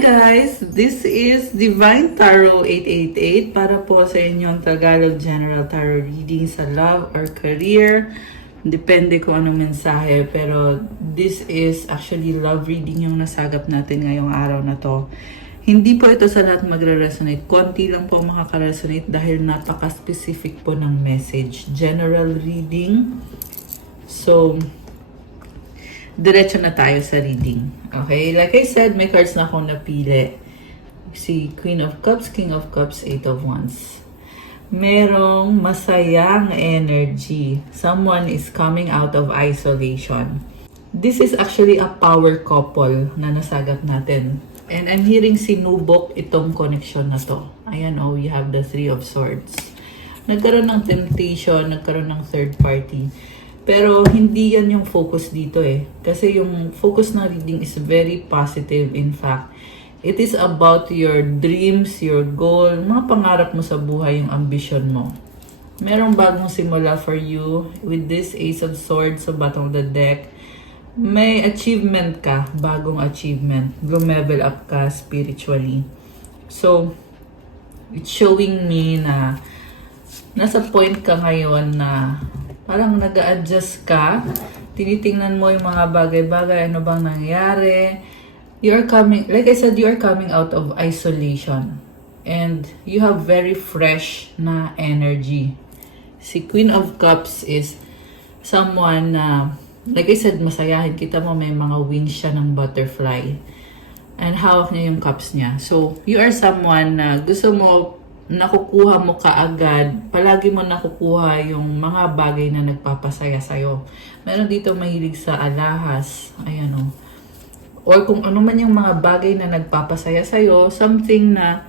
guys! This is Divine Tarot 888 para po sa inyong Tagalog General Tarot reading sa love or career. Depende kung anong mensahe, pero this is actually love reading yung nasagap natin ngayong araw na to. Hindi po ito sa lahat magre-resonate. Konti lang po makaka-resonate dahil napaka-specific po ng message. General reading. So, diretso na tayo sa reading. Okay? Like I said, may cards na akong napili. Si Queen of Cups, King of Cups, Eight of Wands. Merong masayang energy. Someone is coming out of isolation. This is actually a power couple na nasagap natin. And I'm hearing sinubok itong connection na to. Ayan, oh, we have the Three of Swords. Nagkaroon ng temptation, nagkaroon ng third party. Pero hindi yan yung focus dito eh. Kasi yung focus ng reading is very positive. In fact, it is about your dreams, your goal, mga pangarap mo sa buhay, yung ambition mo. Merong bagong simula for you with this Ace of Swords sa bottom of the deck. May achievement ka, bagong achievement. Lumevel up ka spiritually. So, it's showing me na nasa point ka ngayon na parang nag-a-adjust ka, tinitingnan mo yung mga bagay-bagay, ano bang nangyari. You're coming, like I said, you are coming out of isolation. And you have very fresh na energy. Si Queen of Cups is someone na, like I said, masayahin. Kita mo may mga wings siya ng butterfly. And hawak niya yung cups niya. So, you are someone na gusto mo nakukuha mo kaagad, palagi mo nakukuha yung mga bagay na nagpapasaya sa'yo. Meron dito mahilig sa alahas, ayan o. Or kung ano man yung mga bagay na nagpapasaya sa'yo, something na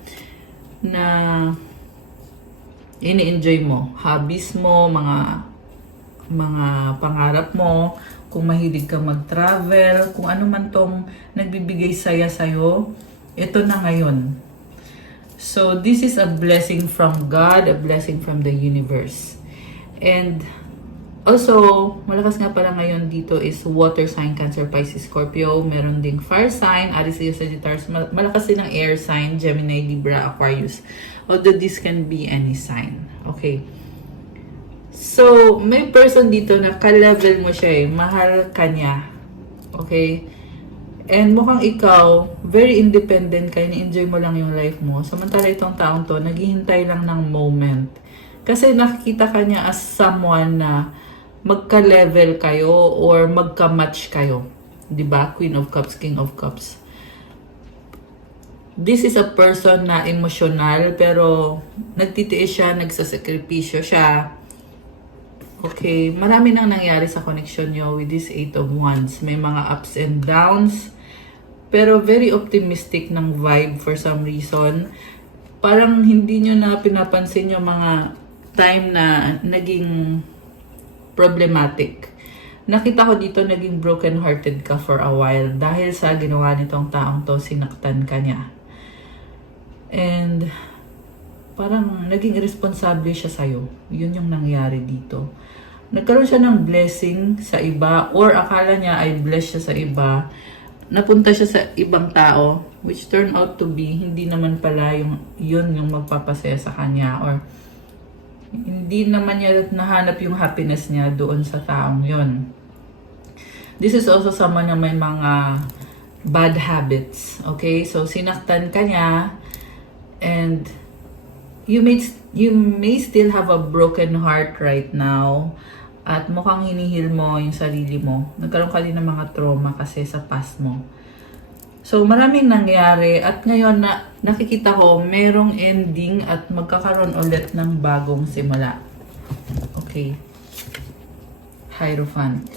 ini-enjoy mo. Hobbies mo, mga pangarap mo, kung mahilig ka mag-travel, kung ano man tong nagbibigay saya sa'yo, ito na ngayon. So, this is a blessing from God, a blessing from the universe. And also, malakas nga pala ngayon dito is water sign, Cancer, Pisces, Scorpio. Meron ding fire sign, Aries, Leo, Sagittarius. Malakas din ang air sign, Gemini, Libra, Aquarius. Although this can be any sign. Okay. So, may person dito na ka-level mo siya eh. Mahal ka niya. Okay. And mukhang ikaw, very independent ka, ni-enjoy mo lang yung life mo. Samantala itong taong to, naghihintay lang ng moment. Kasi nakikita ka niya as someone na magka-level kayo or magka-match kayo. Diba? Queen of Cups, King of Cups. This is a person na emotional, pero nagtitiis siya, nagsasakripisyo siya. Okay, marami nang nangyari sa connection nyo with this Eight of Wands. May mga ups and downs. Pero very optimistic ng vibe for some reason. Parang hindi nyo na pinapansin yung mga time na naging problematic. Nakita ko dito naging broken-hearted ka for a while dahil sa ginawa nitong taong to, sinaktan ka niya. And parang naging irresponsible siya sa'yo. Yun yung nangyari dito. Nagkaroon siya ng blessing sa iba or akala niya ay bless siya sa iba. Napunta siya sa ibang tao, which turned out to be, hindi naman pala yun yung magpapasaya sa kanya, or hindi naman niya nahanap yung happiness niya doon sa taong yun. This is also someone na may mga bad habits, okay? So, sinaktan ka niya, and you may still have a broken heart right now. At mukhang hinihil mo yung sarili mo. Nagkaroon ka din ng mga trauma kasi sa past mo. So, maraming nangyari. At ngayon, nakikita ko, merong ending at magkakaroon ulit ng bagong simula. Okay. Hierophant.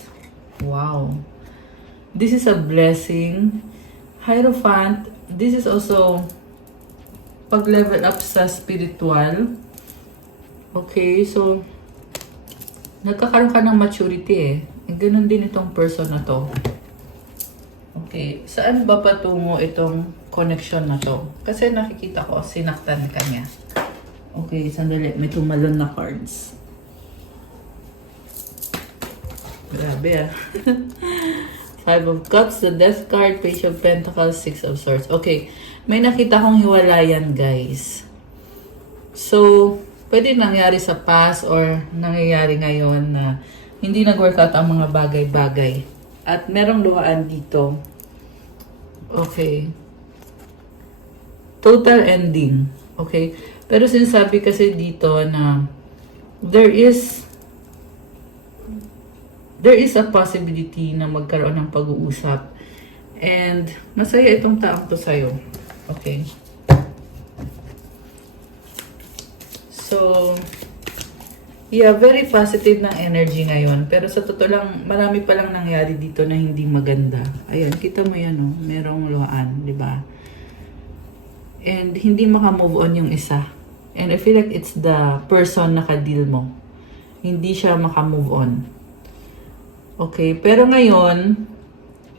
Wow. This is a blessing. Hierophant, this is also pag-level up sa spiritual. Okay, so nagkakaroon ka ng maturity eh. Ganun din itong person na to. Okay, saan ba patungo itong connection na to? Kasi nakikita ko, sinaktan ka niya. Okay, sandali. May tumalon na cards. Grabe ah. Five of Cups, the Death card, Page of Pentacles, Six of Swords. Okay, may nakita kong hiwalayan, guys. So, pwede nangyari sa past or nangyayari ngayon na hindi nag-workout ang mga bagay-bagay. At merong luhaan dito. Okay. Total ending. Okay. Pero sinasabi kasi dito na there is a possibility na magkaroon ng pag-uusap. And masaya itong taong to sa'yo. Okay. So, yeah, very positive ng energy ngayon. Pero sa totoo lang, marami palang nangyari dito na hindi maganda. Ayan, kita mo yan, oh. Merong luhaan, di ba? And hindi maka-move on yung isa. And I feel like it's the person na ka-deal mo. Hindi siya maka-move on. Okay, pero ngayon,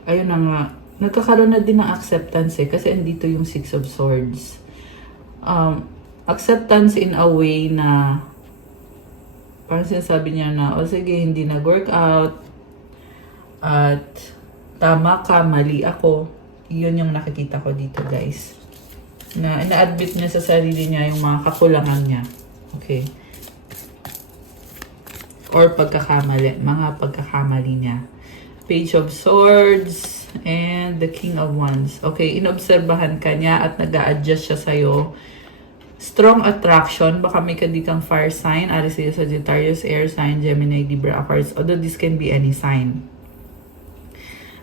ayun na nga, nagkakaroon na din ng acceptance eh. Kasi andito yung Six of Swords. Acceptance in a way na parang sinasabi niya na, o sige, hindi nag-workout at tama ka, mali ako. Yun yung nakikita ko dito, guys. Na ina-admit niya sa sarili niya yung mga kakulangan niya. Okay. Or pagkakamali, mga pagkakamali niya. Page of Swords and the King of Wands. Okay, inobserbahan ka niya at nag-a-adjust siya sa'yo. Strong attraction, baka may kadikang fire sign, Aries, Leo, Sagittarius, air sign, Gemini, Libra, Aquarius, although this can be any sign.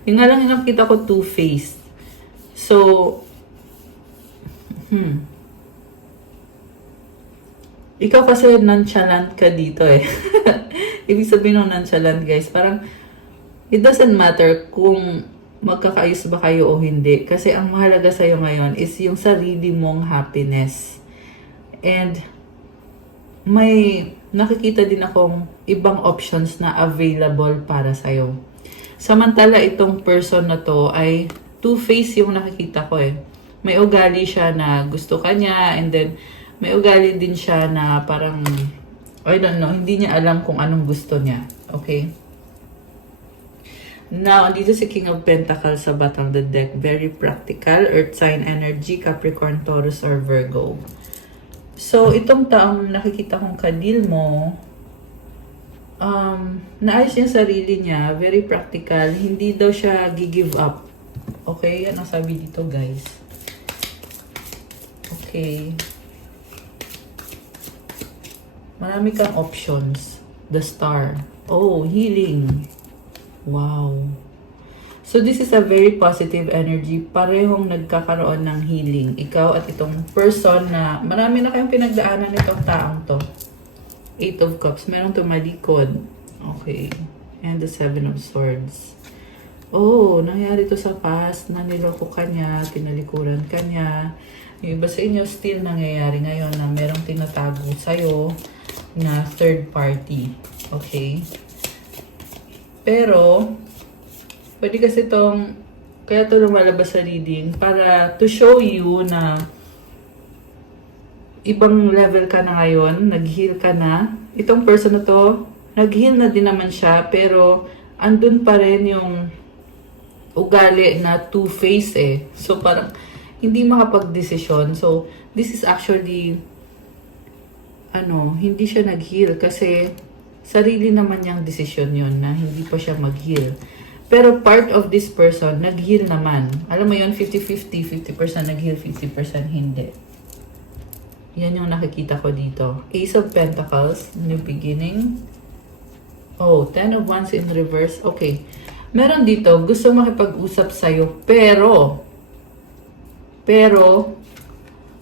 Yung nga lang yung nakita ko, two-faced. So, ikaw kasi nonchalant ka dito eh. Ibig sabihin ng nonchalant, guys, parang it doesn't matter kung magkakaayos ba kayo o hindi. Kasi ang mahalaga sa'yo ngayon is yung sarili mong happiness. And may nakikita din akong ibang options na available para sa'yo. Samantala itong person na to ay two-faced yung nakikita ko eh. May ugali siya na gusto ka niya and then may ugali din siya na parang, I don't know, hindi niya alam kung anong gusto niya. Okay? Now, andito si King of Pentacles sa bottom of the deck. Very practical. Earth sign energy, Capricorn, Taurus, or Virgo. So, itong taong nakikita kong kadil mo, naayos niya sarili niya, very practical, hindi daw siya gi-give up. Okay? Yan ang sabi dito, guys. Okay. Marami kang options. The Star. Oh, healing. Wow. So, this is a very positive energy. Parehong nagkakaroon ng healing. Ikaw at itong person na marami na kayong pinagdaanan nitong taong to. Eight of Cups. Meron tumalikod. Okay. And the Seven of Swords. Oh, nangyari to sa past. Naniloko ka niya, tinalikuran ka niya. Yung iba sa inyo still nangyayari ngayon na merong tinatago sa'yo na third party. Okay. Pero, pwede kasi itong, kaya ito lumalabas sa reading, para to show you na ibang level ka na ngayon, nag-heal ka na. Itong person na to, nag-heal na din naman siya, pero andun pa rin yung ugali na two-face eh. So parang, hindi makapag-desisyon. So, this is actually, hindi siya nag-heal kasi sarili naman niyang desisyon yun na hindi pa siya mag-heal. Pero part of this person, nag-heal naman. Alam mo yun, 50-50, 50% nag-heal, 50% hindi. Yan yung nakikita ko dito. Ace of Pentacles, new beginning. Oh, Ten of Wands in reverse. Okay. Meron dito, gusto makipag-usap sa'yo, pero,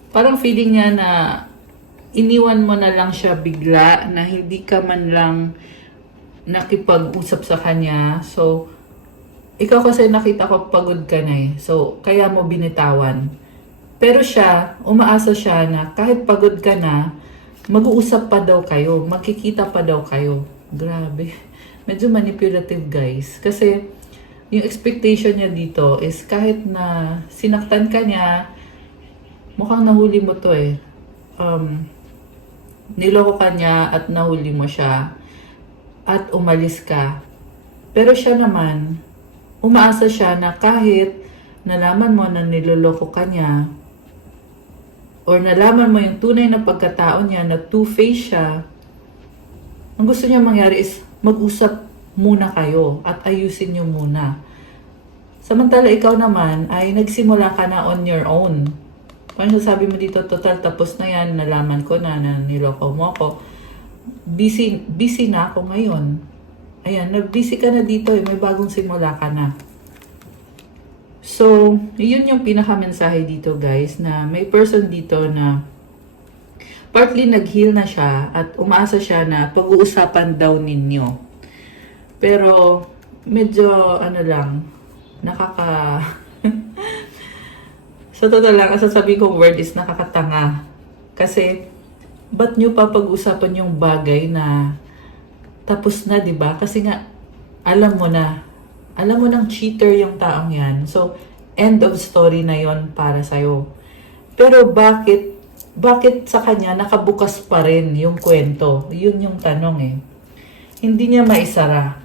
parang feeling niya na iniwan mo na lang siya bigla, na hindi ka man lang nakipag-usap sa kanya. So, ikaw kasi nakita ko pagod ka na eh. So, kaya mo binitawan. Pero siya, umaasa siya na kahit pagod ka na, mag-uusap pa daw kayo. Magkikita pa daw kayo. Grabe. Medyo manipulative, guys. Kasi, yung expectation niya dito is kahit na sinaktan ka niya, mukhang nahuli mo to eh. Niloko ka niya at nahuli mo siya. At umalis ka. Pero siya naman, umaasa siya na kahit nalaman mo na niloloko ka niya, or nalaman mo yung tunay na pagkatao niya na two-faced siya, ang gusto niya mangyari is mag-usap muna kayo at ayusin niyo muna. Samantala ikaw naman ay nagsimula ka na on your own. Kung sabi mo dito, total tapos na yan, nalaman ko na niloko mo ako. Busy na ako ngayon. Ayan, nag-busy ka na dito, may bagong simula ka na. So, yun yung pinaka-mensahe dito guys, na may person dito na partly nag-heal na siya at umaasa siya na pag-uusapan daw ninyo. Pero, medyo nakaka... Sa totoo lang, ang sasabihin kong word is nakakatanga. Kasi, ba't nyo pa pag-usapan yung bagay na tapos na, di ba? Kasi nga, alam mo nang cheater yung taong yan. So, end of story na yon para sa'yo. Pero bakit sa kanya nakabukas pa rin yung kwento? Yun yung tanong eh. Hindi niya maisara.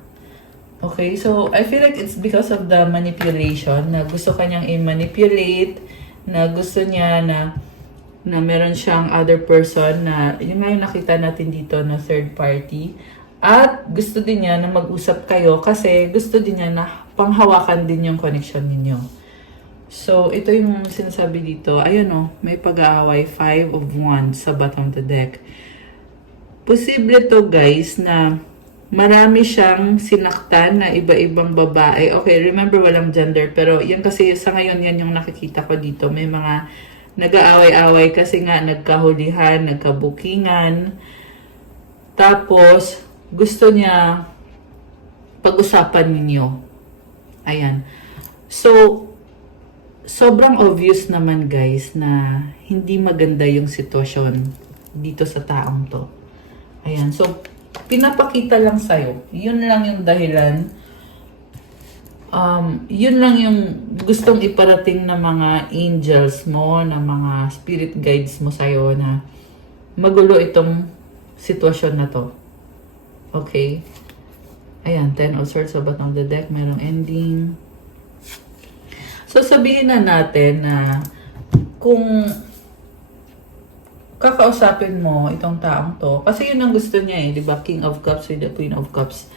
Okay, so I feel like it's because of the manipulation, na gusto kanyang i-manipulate, na gusto niya na meron siyang other person na, yung nga yung nakita natin dito na third party. At gusto din niya na mag-usap kayo kasi gusto din niya na panghawakan din yung connection ninyo. So, ito yung sinasabi dito. Ayun o, may pag-aaway, 5 of Wands sa bottom of the deck. Posible to guys na marami siyang sinaktan na iba-ibang babae. Okay, remember walang gender, pero yan kasi sa ngayon yan yung nakikita ko dito. May mga nag-aaway-aaway kasi nga nagkahulihan, nagkabukingan. Tapos, gusto niya pag-usapan ninyo. Ayan. So, sobrang obvious naman guys na hindi maganda yung sitwasyon dito sa taong to. Ayan. So, pinapakita lang sa'yo. Yun lang yung dahilan. Yun lang yung gustong iparating ng mga angels mo, ng mga spirit guides mo sa'yo na magulo itong sitwasyon na to. Okay. Ayan, 10 of Swords sa bottom of the deck. Merong ending. So, sabihin na natin na kung kakausapin mo itong taong to, kasi yun ang gusto niya eh, di ba? King of Cups with the Queen of Cups.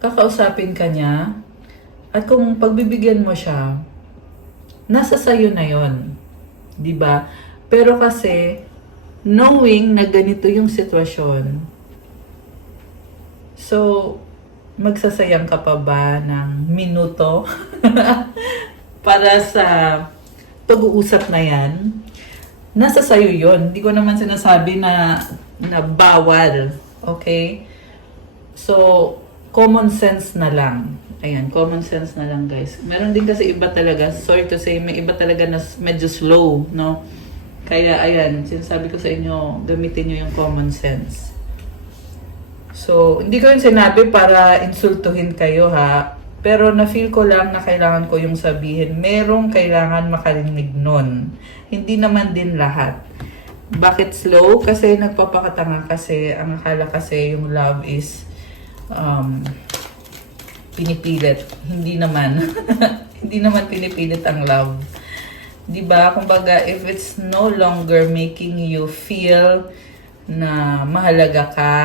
Kakausapin ka niya, at kung pagbibigyan mo siya, nasa sayo na yon, di ba? Pero kasi, knowing na ganito yung sitwasyon, so, magsasayang ka pa ba ng minuto para sa pag-uusap na yan? Nasa sayo yun. Hindi ko naman sinasabi na bawal. Okay? So, common sense na lang. Ayan, common sense na lang guys. Meron din kasi iba talaga, sorry to say, may iba talaga na medyo slow, no? Kaya ayan, sinasabi ko sa inyo, gamitin nyo yung common sense. So, hindi ko yung sinabi para insultuhin kayo ha. Pero na-feel ko lang na kailangan ko yung sabihin. Merong kailangan makarinig nun. Hindi naman din lahat. Bakit slow? Kasi nagpapakatanga kasi. Ang akala kasi yung love is pinipilit. Hindi naman. Hindi naman pinipilit ang love. Diba? Kumbaga, if it's no longer making you feel na mahalaga ka,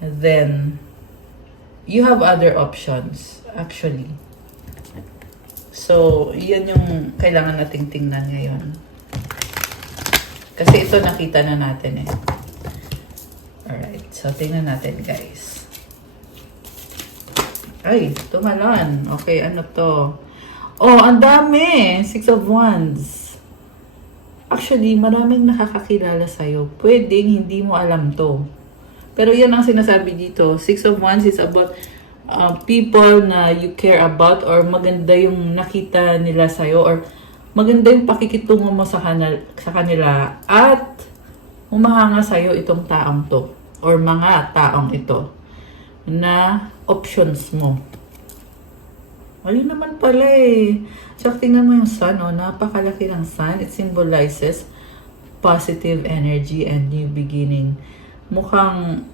then you have other options actually. So, yan yung kailangan nating tingnan ngayon. Kasi ito nakita na natin eh. Alright, so tingnan natin guys. Ay, tumalon. Okay, ano to? Oh, ang dami! 6 of Wands. Actually, maraming nakakakilala sa'yo. Pwedeng hindi mo alam to. Pero yan ang sinasabi dito. 6 of Wands is about people na you care about, or maganda yung nakita nila sa'yo, or maganda yung pakikitungo mo sa kanila, at humahanga sa'yo itong taong to, or mga taong ito, na options mo. Ayun naman pala eh. Tsaka tingnan mo yung sun, oh, napakalaki ng sun. It symbolizes positive energy and new beginning. Mukhang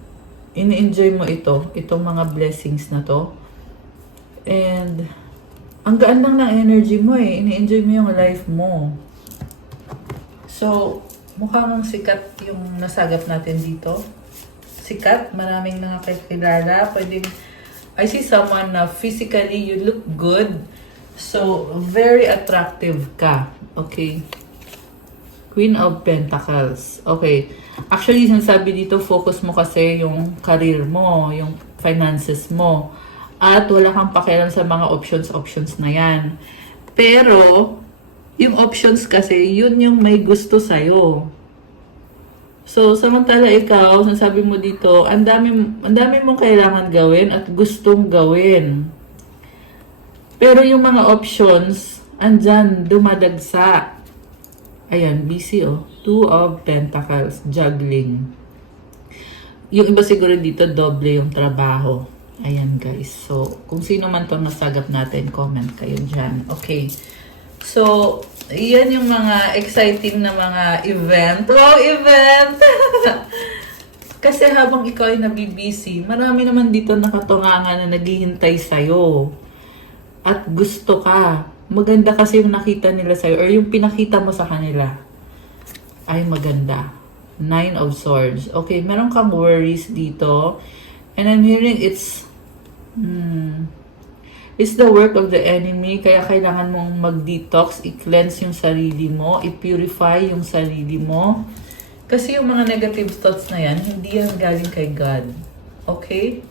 ini-enjoy mo itong mga blessings na to. And ang gaan lang ng energy mo eh. Ini-enjoy mo yung life mo. So, mukhang sikat yung nasagap natin dito. Sikat, maraming nakakilala. Pwedeng, I see someone na physically you look good. So, very attractive ka. Okay. Queen of Pentacles. Okay. Actually, sinasabi dito, focus mo kasi yung career mo, yung finances mo. At wala kang pakialam sa mga options na yan. Pero, yung options kasi, yun yung may gusto sa'yo. So, samantala ikaw, sinasabi mo dito, ang dami mong kailangan gawin at gustong gawin. Pero yung mga options, andyan, dumadagsa. Ayan, busy oh. Two of Pentacles, juggling. Yung iba siguro dito, doble yung trabaho. Ayan guys. So, kung sino man itong nasagap natin, comment kayo dyan. Okay. So, yan yung mga exciting na mga event. Wow, event! Kasi habang ikaw ay nabibisi, marami naman dito nakatungangan na naghihintay sa'yo. At gusto ka. Maganda kasi yung nakita nila sa'yo or yung pinakita mo sa kanila. Ay, maganda. Nine of Swords. Okay, meron kang worries dito. And I'm hearing it's the work of the enemy. Kaya kailangan mong mag-detox, i-cleanse yung sarili mo, i-purify yung sarili mo. Kasi yung mga negative thoughts na yan, hindi yan galing kay God. Okay?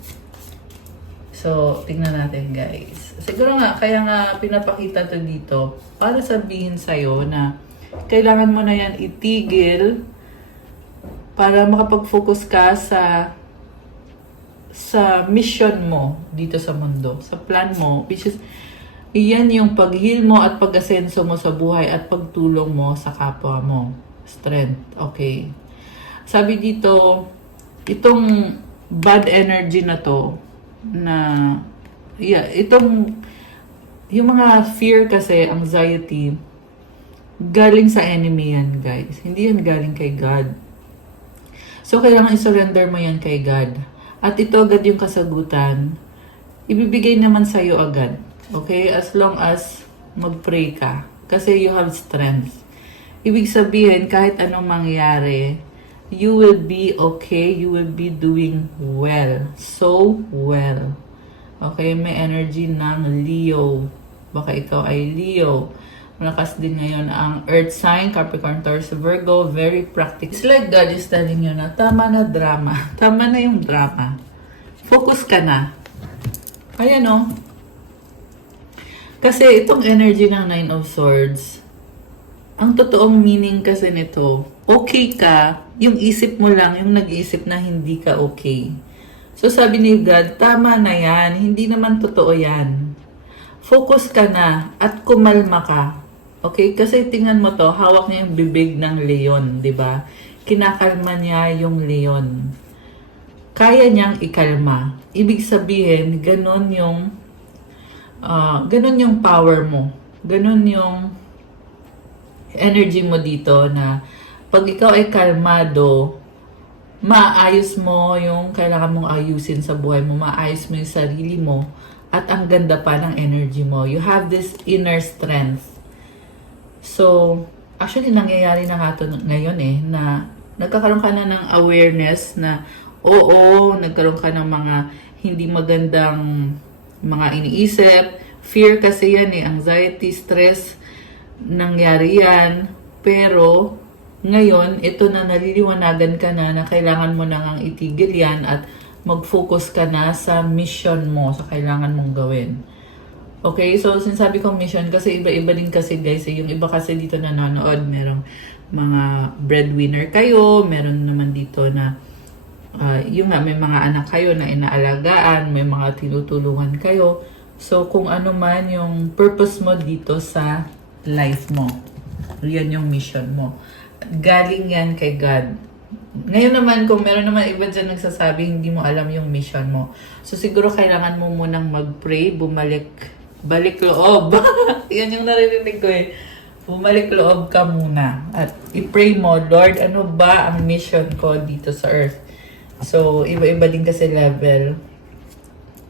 So, tingnan natin guys. Siguro nga, kaya nga pinapakita to dito para sabihin sa'yo na kailangan mo na yan itigil para makapag-focus ka sa mission mo dito sa mundo, sa plan mo, which is, iyan yung pag-heal mo at pag-asenso mo sa buhay at pagtulong mo sa kapwa mo. Strength. Okay. Sabi dito, itong bad energy na to, yung mga fear kasi, anxiety, galing sa enemy yan, guys. Hindi yan galing kay God. So, kailangan i-surrender mo yan kay God. At ito agad yung kasagutan. Ibibigay naman sa'yo agad. Okay? As long as mag-pray ka. Kasi you have strength. Ibig sabihin, kahit anong mangyari, you will be okay. You will be doing well. So well. Okay? May energy ng Leo. Baka ikaw ay Leo. Malakas din ngayon ang Earth sign, Capricorn, Taurus, Virgo. Very practical. It's like God is telling you na tama na drama. Tama na yung drama. Focus ka na. Ayan o. Kasi itong energy ng Nine of Swords, ang totoong meaning kasi nito, okay ka, yung isip mo lang, yung nag-iisip na hindi ka okay. So sabi ni God, tama na yan. Hindi naman totoo yan. Focus ka na at kumalma ka. Okay? Kasi tingnan mo to, hawak niya yung bibig ng leon, di ba? Kinakalma niya yung leon. Kaya niyang ikalma. Ibig sabihin, ganun yung power mo. Ganun yung energy mo dito na pag ikaw ay kalmado, maayos mo yung kailangan mong ayusin sa buhay mo, maayos mo yung sarili mo, at ang ganda pa ng energy mo. You have this inner strength. So, actually, nangyayari na nga ito ngayon na nagkakaroon ka na ng awareness na oo, nagkaroon ka ng mga hindi magandang mga iniisip. Fear kasi yan anxiety, stress, nangyari yan. Pero, ngayon, ito na naliliwanagan ka na kailangan mo na ngang itigil yan at mag-focus ka na sa mission mo, sa kailangan mong gawin. Okay, so sinasabi kong mission kasi iba-iba din kasi guys. Yung iba kasi dito nanonood, merong mga breadwinner kayo, meron naman dito na yung may mga anak kayo na inaalagaan, may mga tinutulungan kayo. So kung ano man yung purpose mo dito sa life mo, yan yung mission mo. Galing yan kay God. Ngayon naman, kung meron naman iba dyan nagsasabi, hindi mo alam yung mission mo. So siguro kailangan mo munang mag-pray, balik loob. Yan yung naririnig ko Bumalik loob ka muna. At i-pray mo, Lord, ano ba ang mission ko dito sa earth? So, iba-iba din kasi level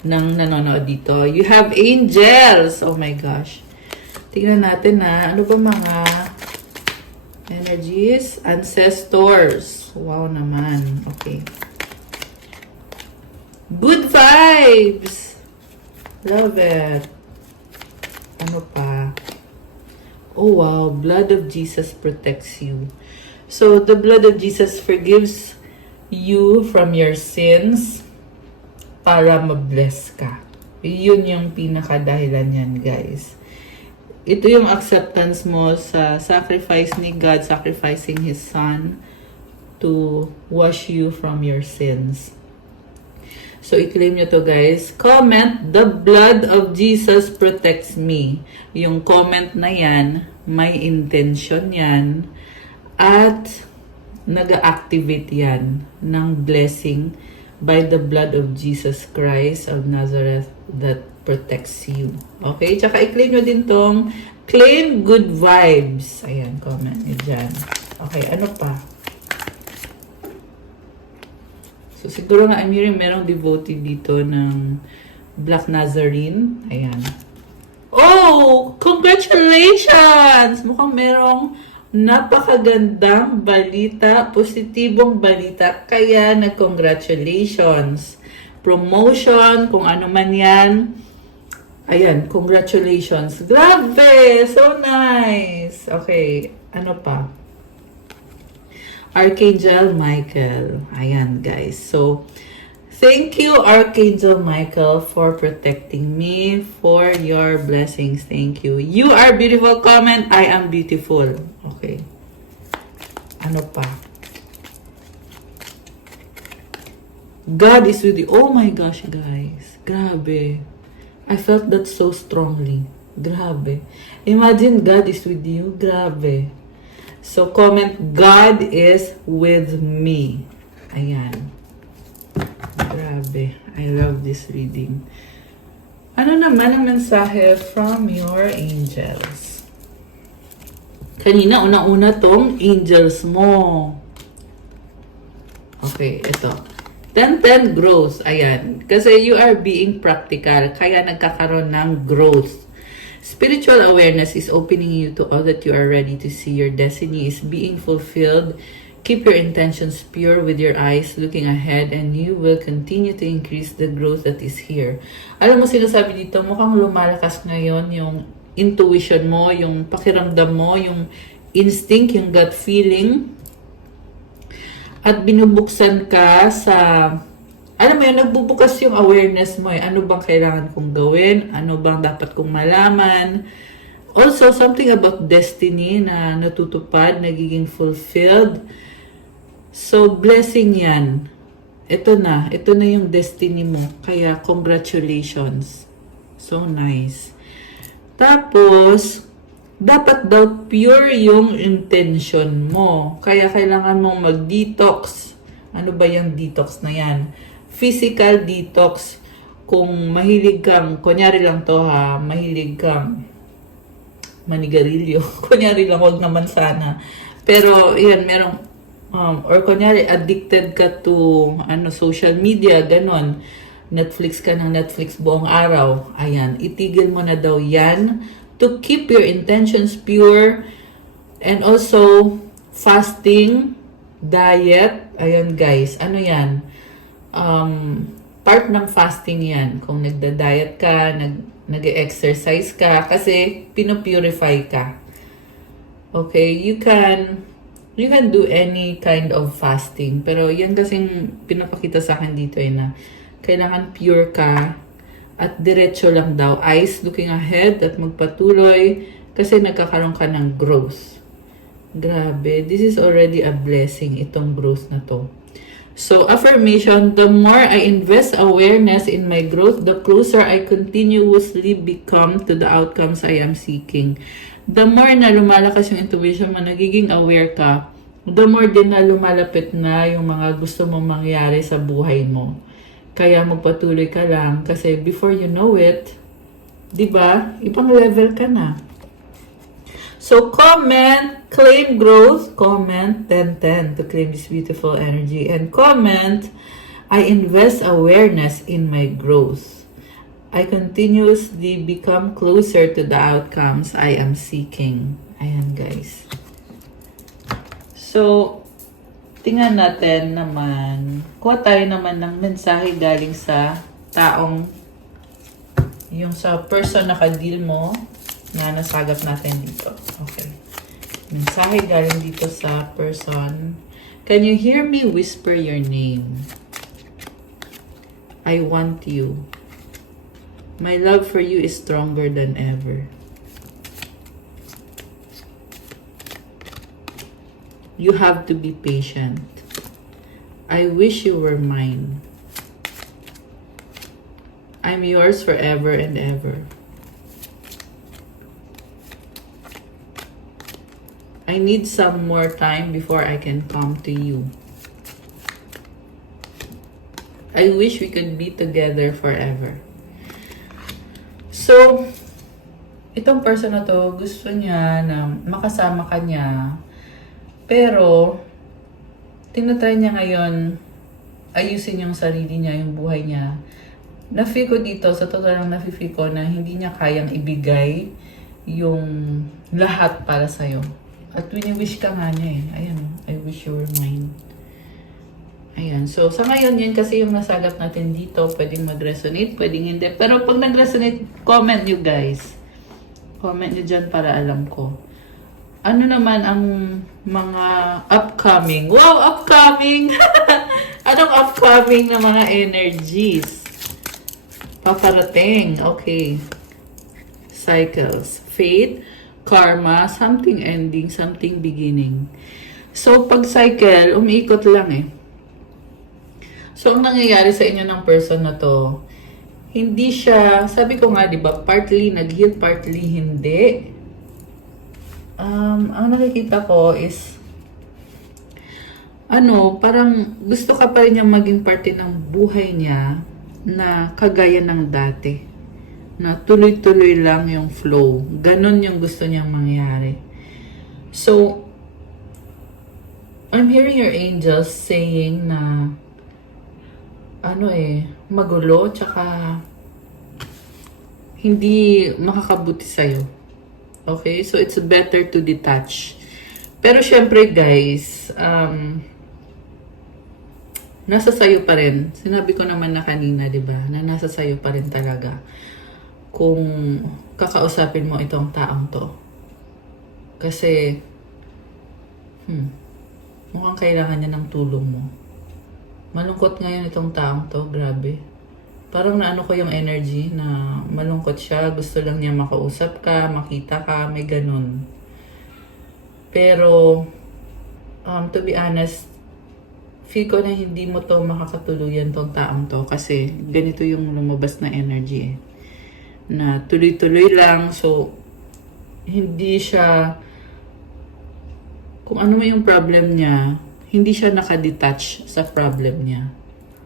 ng nanonood dito. You have angels. Oh my gosh. Tingnan natin na. Ano ba mga energies? Ancestors. Wow naman. Okay. Good vibes. Love it. Ano pa? Oh wow. Blood of Jesus protects you. So, the blood of Jesus forgives you from your sins para ma-bless ka. Yun yung pinakadahilan yan, guys. Ito yung acceptance mo sa sacrifice ni God, sacrificing His Son to wash you from your sins. So, i-claim nyo to, guys. Comment, the blood of Jesus protects me. Yung comment na yan, may intention yan. At nag-activate yan ng blessing by the blood of Jesus Christ of Nazareth that protects you. Okay? Tsaka i-claim nyo din tong claim good vibes. Ayan, comment nyo dyan. Okay, ano pa? So, siguro nga, I'm hearing merong devotee dito ng Black Nazarene. Ayan. Oh! Congratulations! Mukhang merong napakagandang balita, positibong balita, kaya nag-congratulations. Promotion, kung ano man yan. Ayan, congratulations. Grabe! So nice! Okay, ano pa? Archangel Michael. Ayan, guys. So, thank you, Archangel Michael, for protecting me, for your blessings. Thank you. You are beautiful. Comment, I am beautiful. Okay. Ano pa? God is with you. Oh my gosh, guys. Grabe. I felt that so strongly. Grabe. Imagine God is with you. Grabe. So, comment, God is with me. Ayan. Grabe. I love this reading. Ano naman ang mensahe from your angels? Kanina, una-una tong angels mo. Okay, ito. 10-10 growth. Ayan. Kasi you are being practical. Kaya nagkakaroon ng growth. Spiritual awareness is opening you to all that you are ready to see. Your destiny is being fulfilled. Keep your intentions pure with your eyes looking ahead and you will continue to increase the growth that is here. Alam mo, sinasabi dito, mukhang lumalakas ngayon yung intuition mo, yung pakiramdam mo, yung instinct, yung gut feeling. At binubuksan ka sa, alam mo yun, nagbubukas yung awareness mo. Ano bang kailangan kong gawin? Ano bang dapat kong malaman? Also, something about destiny na natutupad, nagiging fulfilled. So, blessing yan. Ito na yung destiny mo. Kaya, congratulations. So nice. Tapos, dapat daw pure yung intention mo. Kaya, kailangan mong mag-detox. Ano ba yung detox na yan? Physical detox. Kung mahilig kang, kunyari lang to ha, mahilig kang manigarilyo. Kunyari lang, wag naman sana. Pero, yan, merong, or kunyari, addicted ka to, social media, ganon. Netflix ka ng Netflix buong araw. Ayan, itigil mo na daw yan to keep your intentions pure. And also, fasting, diet. Ayan, guys, ano yan? Part ng fasting yan. Kung nagda-diet ka, nag-exercise ka, kasi pinupurify ka. Okay, you can do any kind of fasting. Pero yan kasing pinapakita sa akin dito na kailangan pure ka at diretso lang daw. Eyes looking ahead at magpatuloy kasi nagkakaroon ka ng growth. Grabe, this is already a blessing, itong growth na to. So, affirmation, the more I invest awareness in my growth, the closer I continuously become to the outcomes I am seeking. The more na lumalakas yung intuition mo, nagiging aware ka, the more din na lumalapit na yung mga gusto mong mangyari sa buhay mo. Kaya magpatuloy ka lang kasi before you know it, di ba, ibang level ka na. So, comment, claim growth, comment 10-10 to claim this beautiful energy. And comment, I invest awareness in my growth. I continuously become closer to the outcomes I am seeking. Ayan, guys. So, tingnan natin naman. Kuha tayo naman ng mensahe galing sa taong, yung sa person na ka-deal mo, na nasagap natin dito. Okay. Mensahe galing dito sa person. Can you hear me whisper your name? I want you. My love for you is stronger than ever. You have to be patient. I wish you were mine. I'm yours forever and ever. I need some more time before I can come to you. I wish we could be together forever. So, itong person na to, gusto niya na makasama ka niya. Pero, tinatry niya ngayon ayusin yung sarili niya, yung buhay niya. Na-feel ko dito, sa totoo lang na-feel ko na hindi niya kayang ibigay yung lahat para sa'yo. At wini-wish ka nga niya eh. Ayan, I wish you were mine. Ayan. So, sa ngayon, yan kasi yung nasagap natin dito. Pwedeng mag-resonate, pwedeng hindi. Pero pag nag-resonate, comment nyo guys. Comment nyo dyan para alam ko. Ano naman ang mga upcoming? Wow, upcoming! Anong upcoming na mga energies? Paparating. Okay. Cycles. Fate, karma, something ending, something beginning. So, pag cycle, umiikot lang eh. So, ang nangyayari sa inyo ng person na to, hindi siya, sabi ko nga, di ba, partly nag-heal, partly hindi. Ang nakikita ko is, parang gusto ka pa rin niya maging parte ng buhay niya na kagaya ng dati. Na tuloy-tuloy lang yung flow. Ganon yung gusto niyang mangyari. So, I'm hearing your angels saying na magulo, tsaka hindi makakabuti sa'yo. Okay? So, it's better to detach. Pero, syempre, guys, nasa sayo pa rin. Sinabi ko naman na kanina, di ba? Na nasa sayo pa rin talaga. Kung kakausapin mo itong taong to. Kasi, mukhang kailangan niya ng tulong mo. Malungkot ngayon itong taong to, grabe. Parang naano ko yung energy na malungkot siya, gusto lang niya makausap ka, makita ka, may ganun. Pero, to be honest, feel ko na hindi mo to makakatuluyan tong taong to kasi ganito yung lumabas na energy eh. Na tuloy-tuloy lang, so, hindi siya, kung ano mo yung problem niya, hindi siya nakadetach sa problem niya.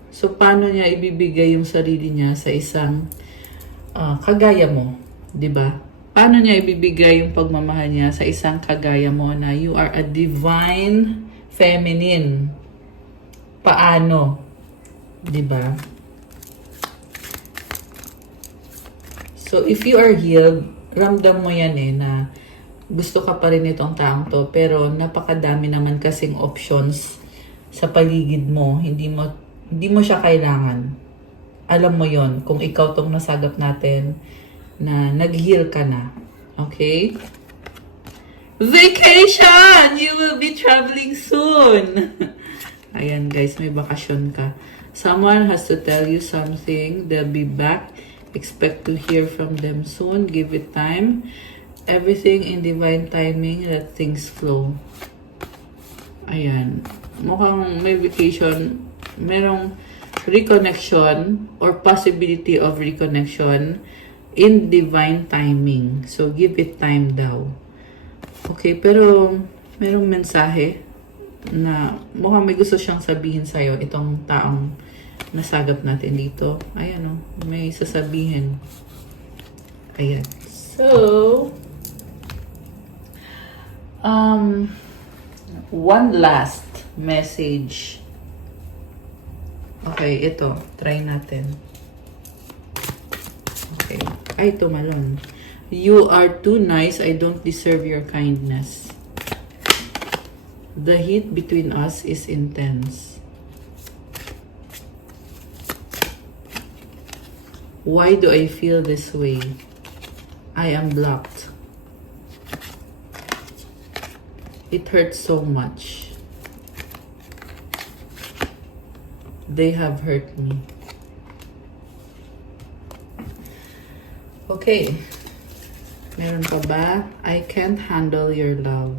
So, paano niya ibibigay yung sarili niya sa isang kagaya mo? 'Di ba? Paano niya ibibigay yung pagmamahal niya sa isang kagaya mo na you are a divine feminine? Paano? 'Di ba? So, if you are healed, ramdam mo yan eh na gusto ka pa rin itong taong to, pero napakadami naman kasing options sa paligid mo. Hindi mo siya kailangan. Alam mo yon kung ikaw tong nasagap natin na nag-heal ka na. Okay? Vacation! You will be traveling soon! Ayan guys, may bakasyon ka. Someone has to tell you something. They'll be back. Expect to hear from them soon. Give it time. Everything in divine timing, let things flow. Ayan. Mukhang may vacation. Merong reconnection or possibility of reconnection in divine timing. So, give it time daw. Okay, pero merong mensahe na mukhang may gusto siyang sabihin sa'yo itong taong nasagap natin dito. Ayan may sasabihin. Ayan. So, one last message. Okay, ito. Try natin. Ay, tumalon. You are too nice. I don't deserve your kindness. The heat between us is intense. Why do I feel this way? I am blocked. It hurts so much. They have hurt me. Okay. Meron pa ba? I can't handle your love.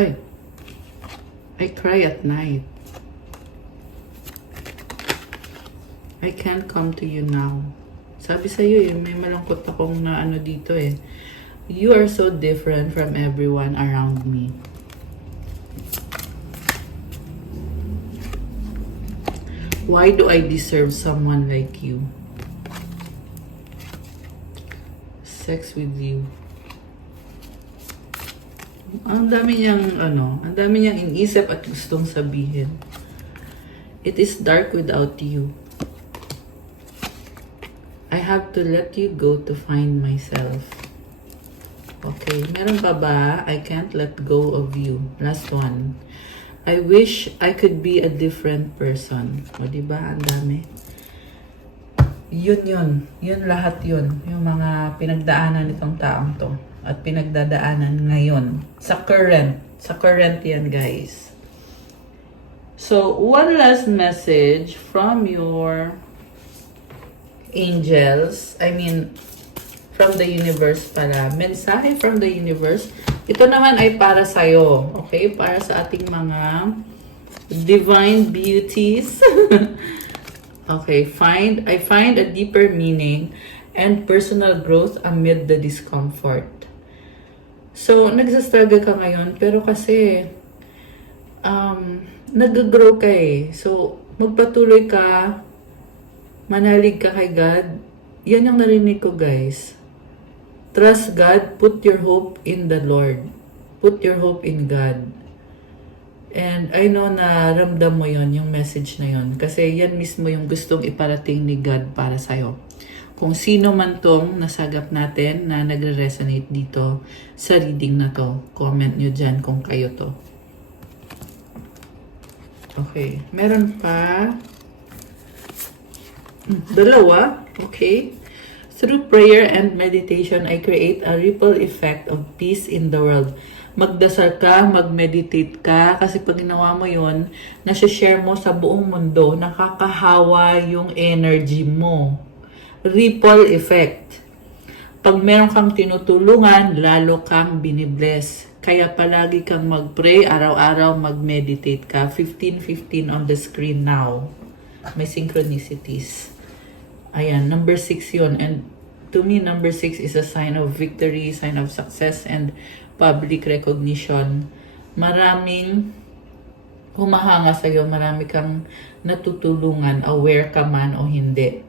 Ay. I cry at night. I can't come to you now. Sabi sa'yo may malungkot akong na ano dito eh. You are so different from everyone around me. Why do I deserve someone like you? Sex with you. Ang dami niyang ang dami niyang inisip at gustong sabihin. It is dark without you. I have to let you go to find myself. Okay, meron pa ba? I can't let go of you. Last one. I wish I could be a different person. O, diba? Ang dami. Yun. Yun lahat yun. Yung mga pinagdaanan nitong taong to. At pinagdadaanan ngayon. Sa current. Sa current yan, guys. So, one last message from your angels. I mean, from the universe pala. Mensahe from the universe. Ito naman ay para sa'yo. Okay? Para sa ating mga divine beauties. Okay. I find a deeper meaning and personal growth amid the discomfort. So, nagsastruggle ka ngayon, pero kasi nag-grow ka eh. So, magpatuloy ka, manalig ka kay God. Yan ang narinig ko, guys. Trust God, put your hope in the Lord. Put your hope in God. And I know na ramdam mo yon, yung message na yon. Kasi yan mismo yung gustong iparating ni God para sa'yo. Kung sino man tong nasagap natin na nagre-resonate dito sa reading na to, comment nyo dyan kung kayo to. Okay. Meron pa. Dalawa. Okay. Through prayer and meditation, I create a ripple effect of peace in the world. Magdasal ka, mag-meditate ka, kasi pag ginawa mo yun, nasi-share mo sa buong mundo, nakakahawa yung energy mo. Ripple effect. Pag meron kang tinutulungan, lalo kang binibless. Kaya palagi kang mag-pray, araw-araw mag-meditate ka. 15:15 on the screen now. May synchronicities. Ayan, number 6 yun. And to me, number 6 is a sign of victory, sign of success, and public recognition. Maraming humahanga sa'yo, marami kang natutulungan, aware ka man o hindi.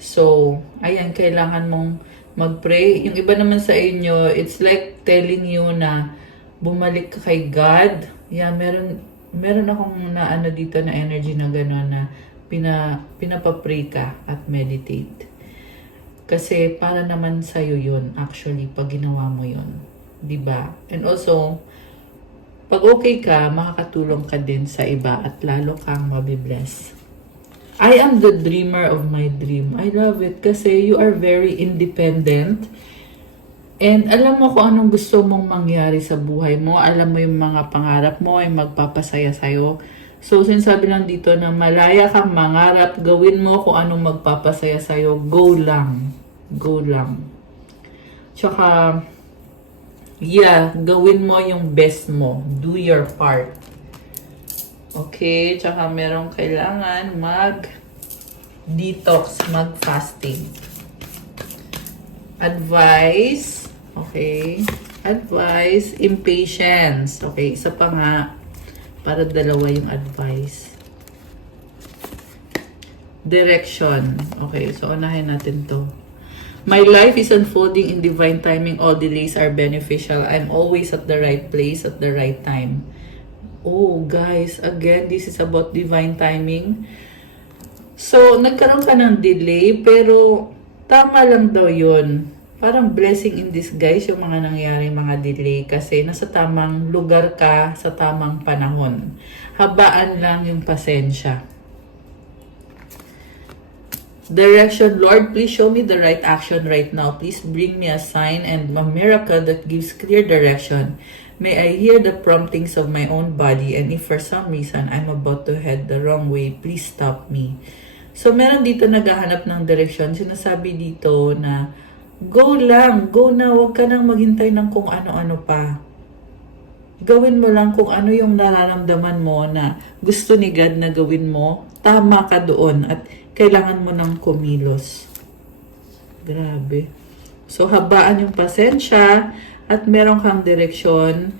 So, ayan, kailangan mong mag-pray. Yung iba naman sa inyo, it's like telling you na bumalik ka kay God. Yeah, meron akong na ano dito na energy na gano'n na pinapapray ka at meditate. Kasi para naman sa'yo yun, actually, pag ginawa mo yun. Diba? And also, pag okay ka, makakatulong ka din sa iba at lalo kang mabibless. I am the dreamer of my dream. I love it kasi you are very independent. And alam mo kung anong gusto mong mangyari sa buhay mo. Alam mo yung mga pangarap mo ay magpapasaya sa'yo. So, sinasabi lang dito na malaya kang mangarap, gawin mo kung anong magpapasaya sa'yo, go lang. Go lang. Tsaka, yeah, gawin mo yung best mo. Do your part. Okay, tsaka merong kailangan mag-detox, mag-fasting. Advice, okay. Advice, impatience. Okay, isa pa nga. Para dalawa yung advice. Direction. Okay, so unahin natin to. My life is unfolding in divine timing. All delays are beneficial. I'm always at the right place at the right time. Oh, guys, again, this is about divine timing. So, nagkaroon ka ng delay, pero tama lang daw yun. Parang blessing in disguise yung mga nangyaring mga delay kasi nasa tamang lugar ka sa tamang panahon. Habaan lang yung pasensya. Direction, Lord, please show me the right action right now. Please bring me a sign and a miracle that gives clear direction. May I hear the promptings of my own body, and if for some reason I'm about to head the wrong way, please stop me. So, meron dito naghahanap ng direksyon. Sinasabi dito na, go lang, go na, huwag ka nang maghintay ng kung ano-ano pa. Gawin mo lang kung ano yung nararamdaman mo na gusto ni God na gawin mo, tama ka doon at kailangan mo ng kumilos. Grabe. So, habaan yung pasensya at meron kang direksyon.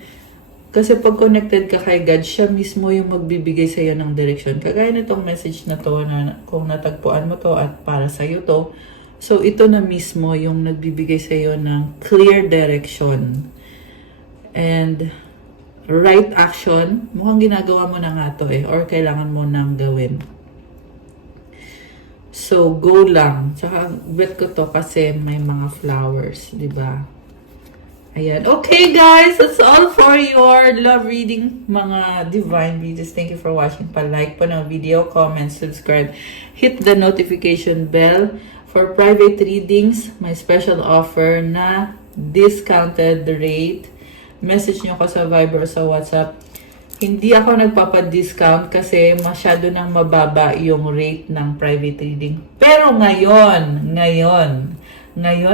Kasi pag connected ka kay God, siya mismo yung magbibigay sa'yo ng direksyon. Kagaya nitong message na to, na kung natagpuan mo to at para sa'yo to, so ito na mismo yung nagbibigay sa'yo ng clear direction. And right action, mukhang ginagawa mo na nga to or kailangan mo nang gawin. So, go lang. Tsaka, bet ko to kasi may mga flowers, di ba? Ayan. Okay, guys. That's all for your love reading, mga divine readers. Thank you for watching. Pa-like po ng video, comment, subscribe. Hit the notification bell. For private readings, may special offer na discounted rate. Message nyo ko sa Viber o sa WhatsApp. Hindi ako nagpapadiscount kasi masyado nang mababa yung rate ng private reading. Pero ngayon,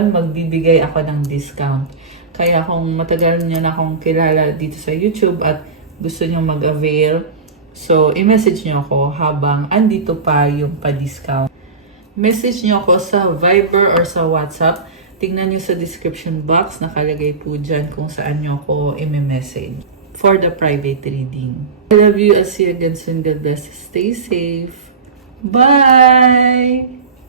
magbibigay ako ng discount. Kaya kung matagal nyo na akong kilala dito sa YouTube at gusto nyo mag-avail, so i-message nyo ako habang andito pa yung pa-discount. Message nyo ako sa Viber or sa WhatsApp. Tingnan nyo sa description box, nakalagay po dyan kung saan nyo ako i-message for the private reading. I love you. I'll see you again soon. God bless. Stay safe. Bye!